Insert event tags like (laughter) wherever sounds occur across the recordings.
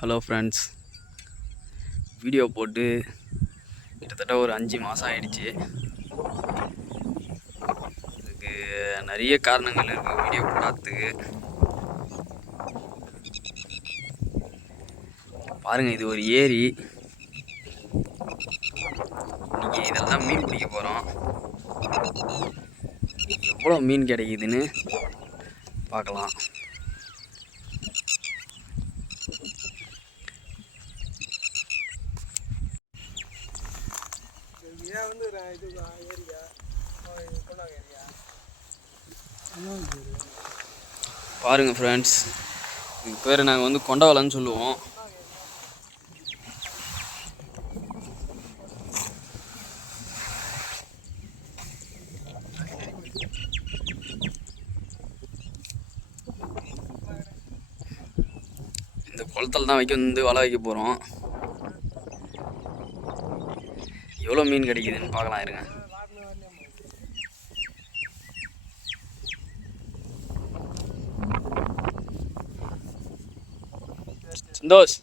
Hello friends video போட்டு கிட்டத்தட்ட ஒரு அஞ்சு மாதம் ஆயிடுச்சு. இதுக்கு நிறைய காரணங்கள் இருக்குது வீடியோ போடாததுக்கு. பாருங்கள் இது ஒரு ஏரி. இன்றைக்கி இதெல்லாம் மீன் பிடிக்க போகிறோம் எவ்வளோ மீன் கிடைக்குதுன்னு பார்க்கலாம். வந்து இது ஏரியா ஏரியா பாருங்கள் ஃப்ரெண்ட்ஸ் இதுக்கு பேர் நாங்கள் வந்து கொண்டவலன்னு சொல்லுவோம். இந்த குளத்தில் தான் வைக்க வந்து வலை வைக்க போகிறோம் எவ்வளோ மீன் கிடைக்குதுன்னு பார்க்கலாம் இருங்க. சந்தோஷ்.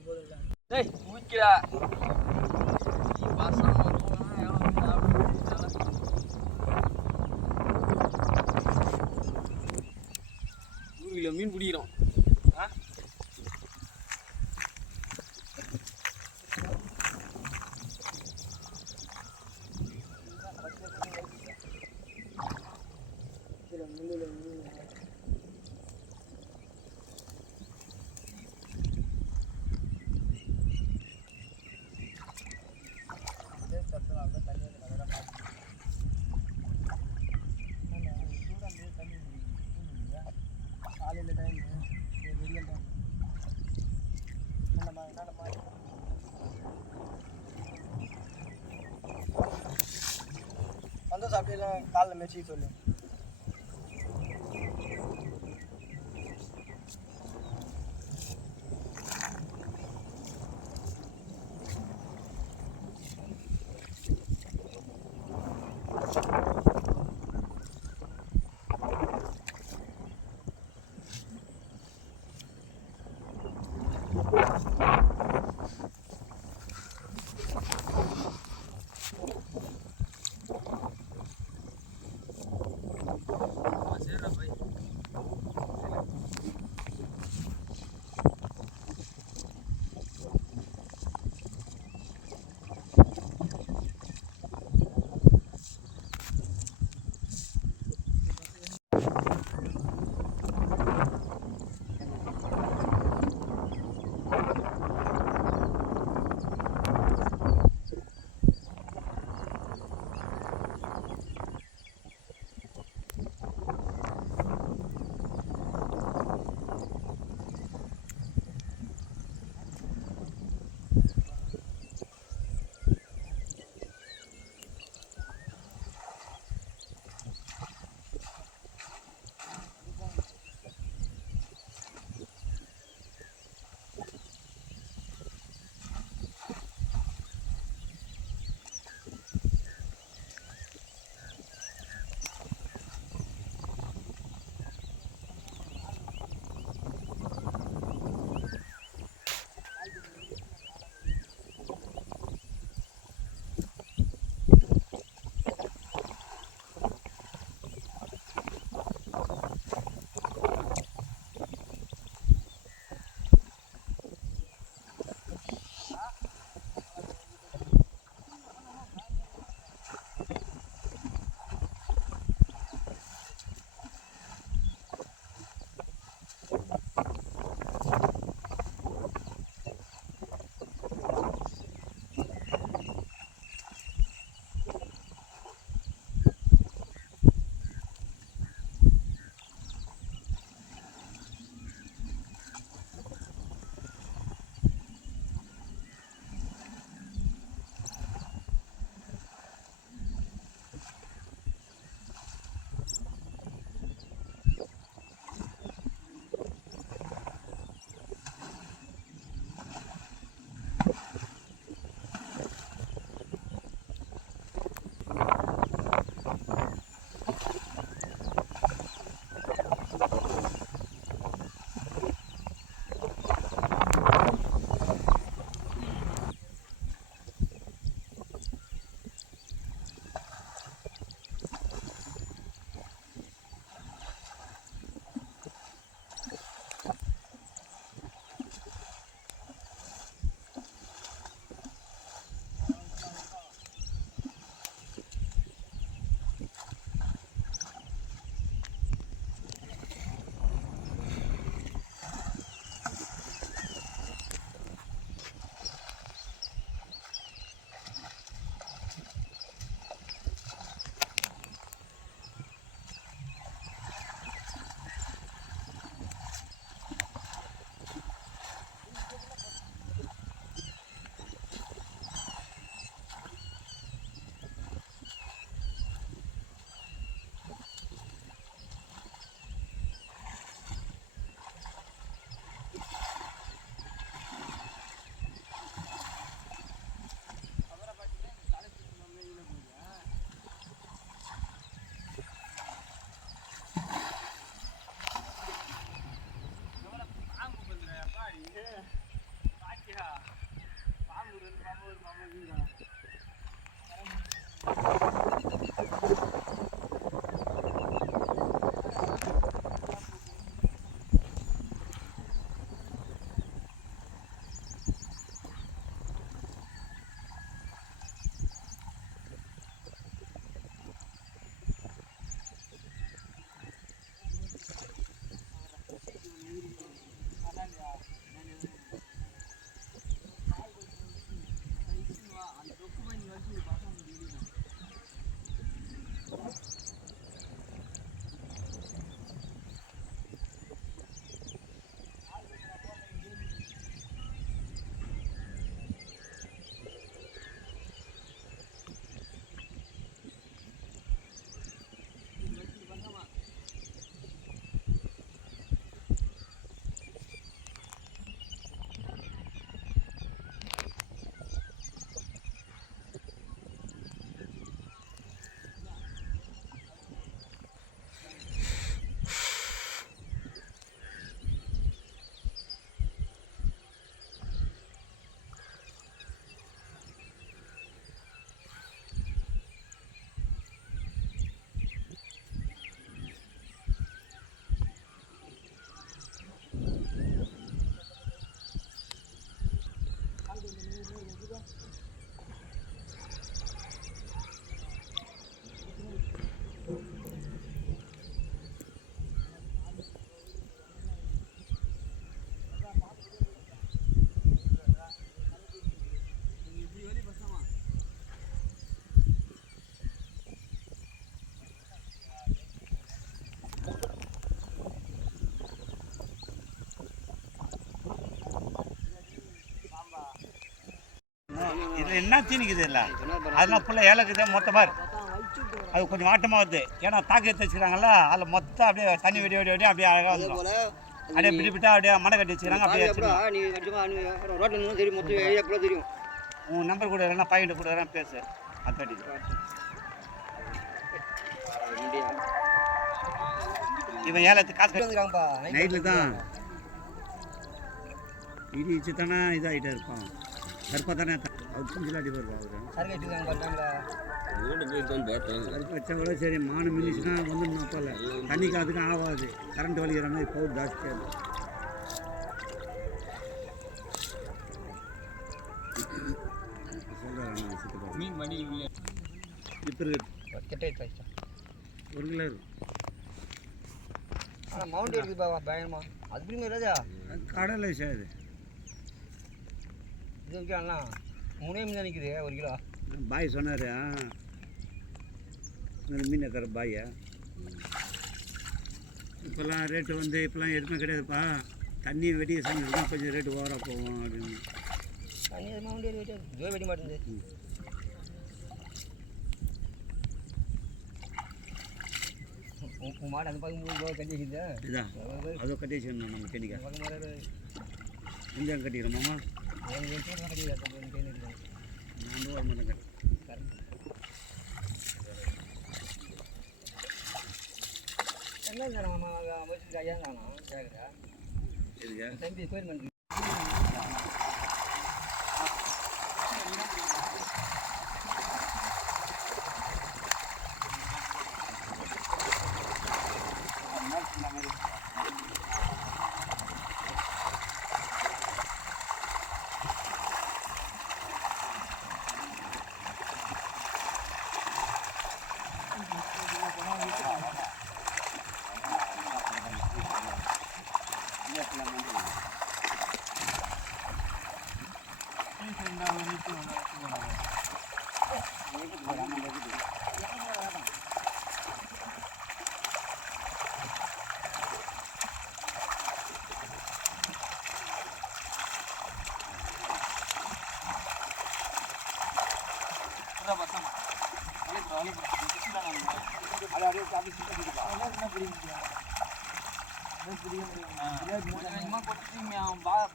બોલે காலையில் டைம் விடியல் டைம் என்னம்மா என்னம்மா? வந்து அப்படியே காலைல மெச்சி சொல்லு. இதில் என்ன தீனிக்குது இல்லை அதெல்லாம் ஃபுல்லாக ஏலக்குது மொத்தமாக அது கொஞ்சம் வாட்டமாக வருது. ஏன்னா தாக்கி எடுத்து வச்சுக்கிறாங்கல்ல அதில் மொத்தம் அப்படியே தண்ணி வெடி வெடி வெடி அப்படியே அழகாக வந்துடும் அப்படியே பிடி பிட்டா அப்படியே மடை கட்டி வச்சுக்கிறாங்க அப்படியே தெரியும் தெரியும். உன் நம்பர் கூட இல்லைன்னா பையன் கூட பேசு. அத்தாட்டி இவன் ஏலத்துக்கு காசு கட்டி வந்துருக்காங்கப்பா நைட்டில் தான். இடி வச்சு தானே இதாகிட்டே இருப்பான். கருப்பாக தானே அவர் குஞ்சில் அடி வருவா அவர் சரக்கு வச்சுருக்காங்க பண்ணிட்டாங்களா கருப்பு வச்சா கூட சரி மானு மில்லிச்சுன்னா வந்துடணும் போல தண்ணிக்கு அதுக்கும் ஆகாது கரண்ட் வலிக்கிற மாதிரி பவுர் ஜாஸ்தியாக இருக்கும் மீன் மணி இப்போ இருக்குது ஒரு கிலோ இருக்கும் ஆனால் மவுண்ட் இருக்குதுப்பா பயங்கரமா. அது பிடிங்க ராஜா அது கடலை சார் இது விற்கலாம் மூணே மீன் தான் நிற்குது ஒரு கிலோ. பாய் சொன்னார் மீன் இருக்கிற பாயா. இப்போல்லாம் ரேட்டு வந்து இப்போல்லாம் எதுவுமே கிடையாதுப்பா. தண்ணி சமைச்சு தான் கொஞ்சம் ரேட்டு ஓவராக போகும் அப்படின்னு. தண்ணி அது மவுண்ட் ஏறி வெட்டி வெடி மாட்டேங்குது உன் மாடு அந்த பக்கம் மூணு கட்டி வச்சுருந்தா இதா? அதோ கட்டி வச்சுருந்தோம் நம்ம செடிக்கா எங்கே கட்டிக்கிறோமாம்மா கட்டி கையில் எடுக்கணும் நான் ஒரு மரம் கட்டி என்ன நம்ம வச்சுருக்க ஐயா தானா கேட்குறா தம்பி கோயில்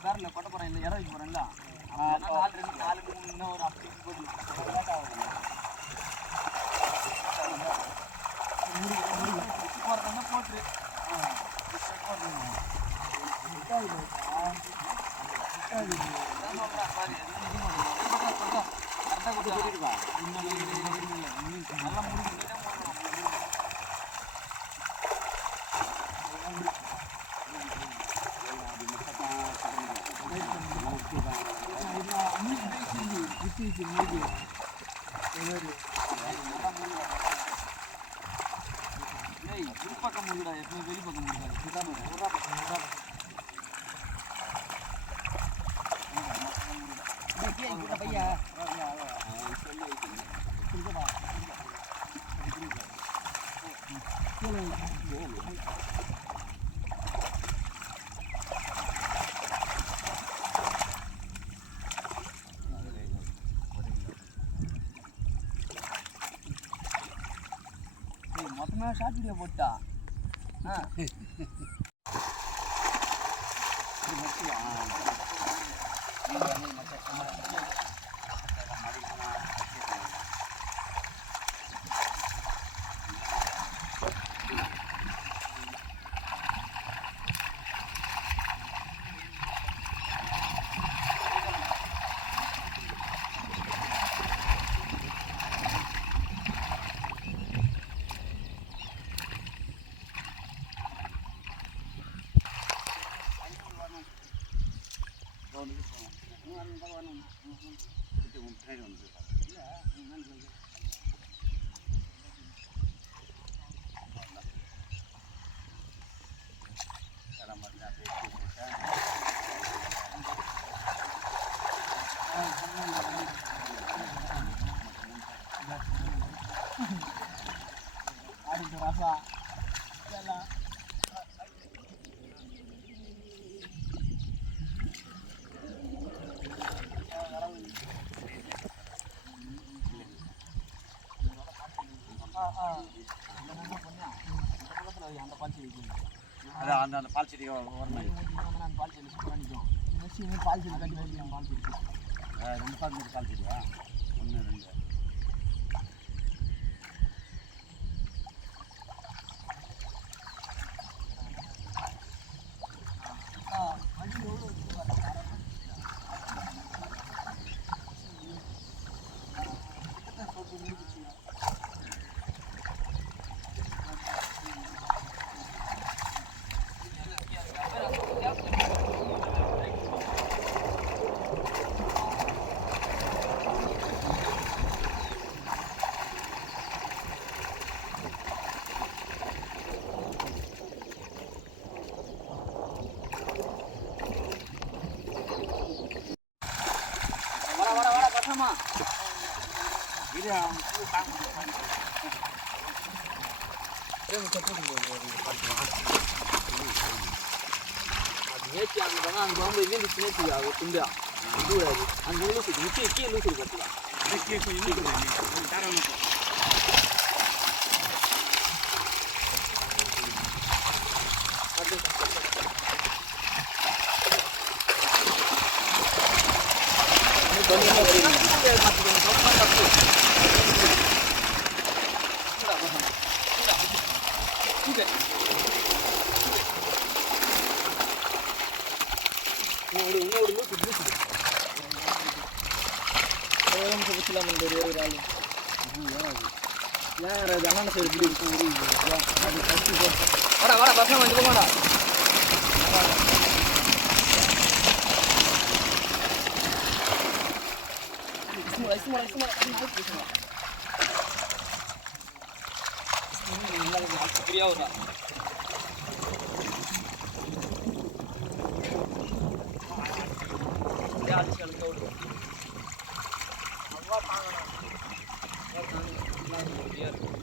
பேரில் கொட்ட போகிறேன் இல்லை இறக்கி போகிறேன்ல நாலு ரெண்டு நாலு மூணு இன்னும் ஒரு அப்படி போட்டு போட்டு உள்பக்கம் முடிடா எப்பவுமே வெளிப்பக்கம் முடியாது பையா மொத்தமாக ஷார்ட் வீடியோ போட்டா? (laughs) Hayır onu. பால் செடி அதான் அந்த அந்த பால் செடி வரணும் பால் செடி மெஷினு பால் செடி கட்டி பால் செடி ரெண்டு பால் மீது பால் செடியா இது அவன் பூ தாங்க முடியாது. நேற்று அங்கே போனால் அங்கே போகும்போது இது நேற்று அது துண்டா இது விடாது அங்கே லூசு நிச்சயம் கீழே லூசு பார்த்துக்கலாம் இதுக்கு கொஞ்சம் இன்னும் இருக்குது. நீ கொஞ்சம் தாராளமா போ. இன்னொரு இன்னொரு பசங்க வந்து ஒரு நிமிஷம் பிடிச்சலாம் இந்த ஒரு ஒரு ஆள் ஏன் அது அண்ணன் சைடு இப்படி இருக்கும் ஒரு அது கட்டி போட்டு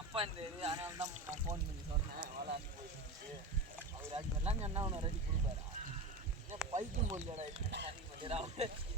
அப்பா இந்த இது அதனால தான் நான் ஃபோன் பண்ணி சொன்னேன். வலை அனுப்பி போயிடுச்சு அவர் அது மாதிரிலாம் சொன்னா அவனை ரெடி கொடுப்பாரு? ஏன் பைக்கும் போடலடா இது அன்னைக்கு